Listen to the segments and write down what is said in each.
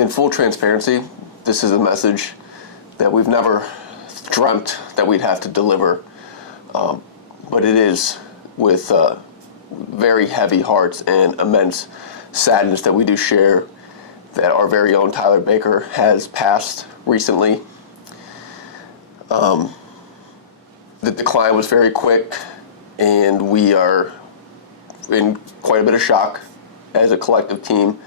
In full transparency, this is a message that we've never dreamt that we'd have to deliver, but it is with very heavy hearts and immense sadness that we do share that our very own Tyler Baker has passed recently. The decline was very quick, and we are in quite a bit of shock as a collective team.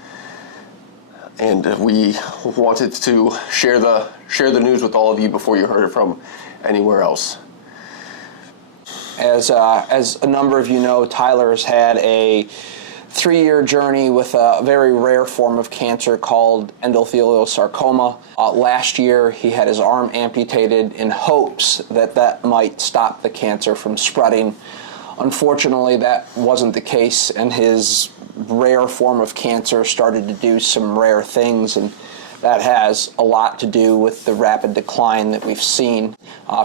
And we wanted to share the news with all of you before you heard it from anywhere else. As a number of you know, Tyler has had a 3-year journey with a very rare form of cancer called endothelial sarcoma. Last year, he had his arm amputated in hopes that that might stop the cancer from spreading. Unfortunately, that wasn't the case, and his rare form of cancer started to do some rare things, and that has a lot to do with the rapid decline that we've seen.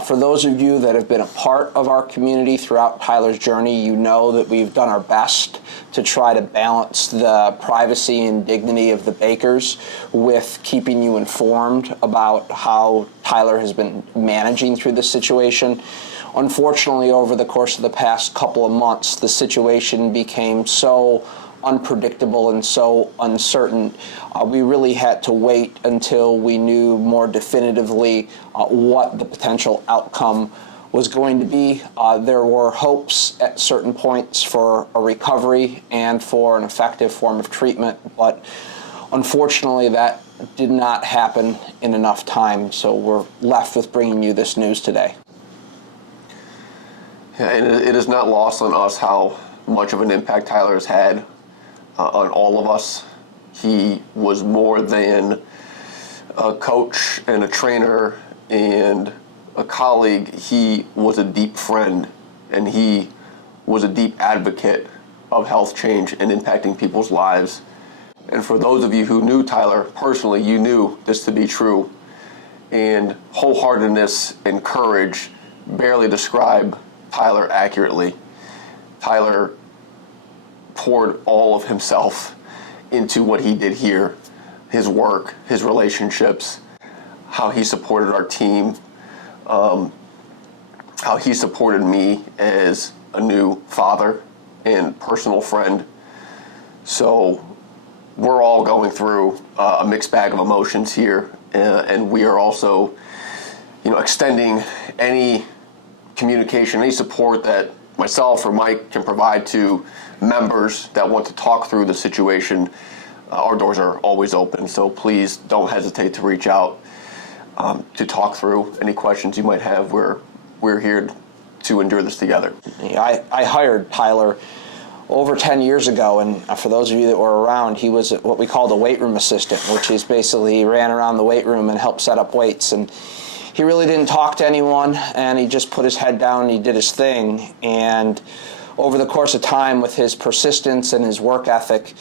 For those of you that have been a part of our community throughout Tyler's journey, you know that we've done our best to try to balance the privacy and dignity of the Bakers with keeping you informed about how Tyler has been managing through this situation. Unfortunately, over the course of the past couple of months, the situation became so unpredictable and so uncertain. We really had to wait until we knew more definitively what the potential outcome was going to be. There were hopes at certain points for a recovery and for an effective form of treatment, but unfortunately that did not happen in enough time, so we're left with bringing you this news today. Yeah, and it is not lost on us how much of an impact Tyler has had on all of us. He was more than a coach and a trainer and a colleague. He was a deep friend, and he was a deep advocate of health change and impacting people's lives. And for those of you who knew Tyler personally, you knew this to be true. And wholeheartedness and courage barely describe Tyler accurately. Tyler poured all of himself into what he did here, his work, his relationships, how he supported our team, how he supported me as a new father and personal friend. So we're all going through a mixed bag of emotions here, and we are also, extending any communication, any support that myself or Mike can provide to members that want to talk through the situation. Our doors are always open, so please don't hesitate to reach out to talk through any questions you might have. We're here to endure this together. I hired Tyler over 10 years ago, and for those of you that were around, he was what we called a weight room assistant, which is basically he ran around the weight room and helped set up weights. And he really didn't talk to anyone, and he just put his head down and he did his thing. And over the course of time, with his persistence and his work ethic,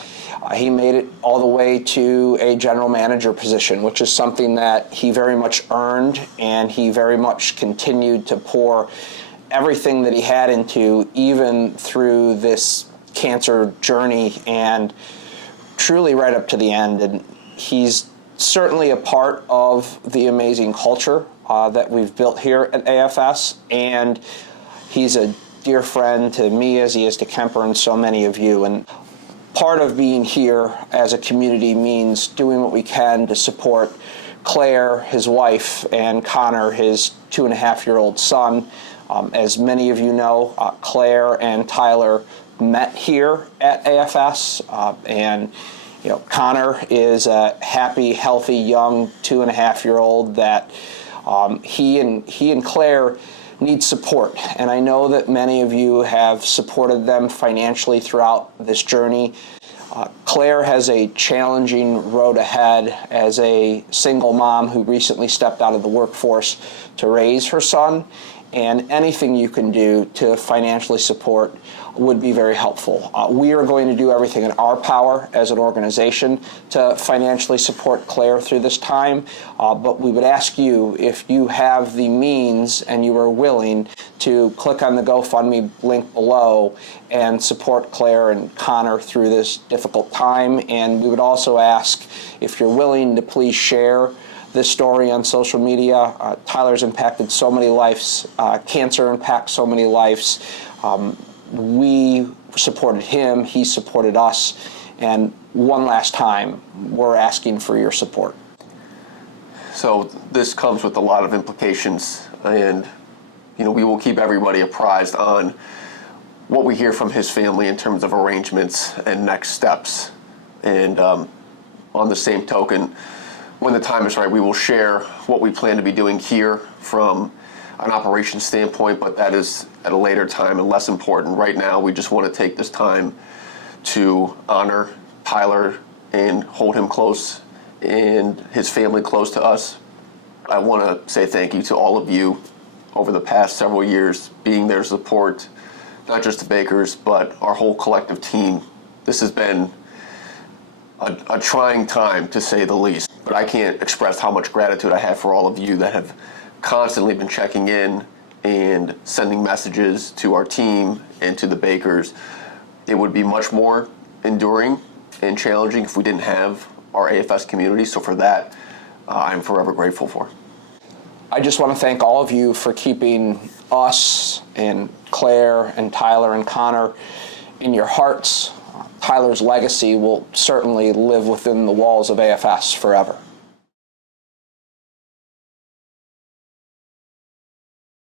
he made it all the way to a general manager position, which is something that he very much earned, and he very much continued to pour everything that he had into, even through this cancer journey and truly right up to the end. And he's certainly a part of the amazing culture that we've built here at AFS, and he's a dear friend to me as he is to Kemper and so many of you. And part of being here as a community means doing what we can to support Claire, his wife, and Conor, his 2.5-year-old son. As many of you know, Claire and Tyler met here at AFS, and Conor is a happy, healthy, young 2.5-year-old that he and Claire need support. And I know that many of you have supported them financially throughout this journey. Claire has a challenging road ahead as a single mom who recently stepped out of the workforce to raise her son. and anything you can do to financially support would be very helpful. We are going to do everything in our power as an organization to financially support Claire through this time, but we would ask you, if you have the means and you are willing, to click on the GoFundMe link below and support Claire and Conor through this difficult time. And we would also ask, if you're willing, to please share this story on social media. Tyler's impacted so many lives. Cancer impacts so many lives. We supported him, he supported us, and one last time, we're asking for your support. So this comes with a lot of implications, and we will keep everybody apprised on what we hear from his family in terms of arrangements and next steps. And on the same token, when the time is right, we will share what we plan to be doing here from an operations standpoint, but that is at a later time and less important. Right now, we just want to take this time to honor Tyler and hold him close and his family close to us. I want to say thank you to all of you over the past several years, being their support, not just the Bakers, but our whole collective team. This has been a trying time, to say the least, but I can't express how much gratitude I have for all of you that have constantly been checking in and sending messages to our team and to the Bakers. It would be much more enduring and challenging if we didn't have our AFS community, so for that, I'm forever grateful for. I just want to thank all of you for keeping us and Claire and Tyler and Conor in your hearts. Tyler's legacy will certainly live within the walls of AFS forever.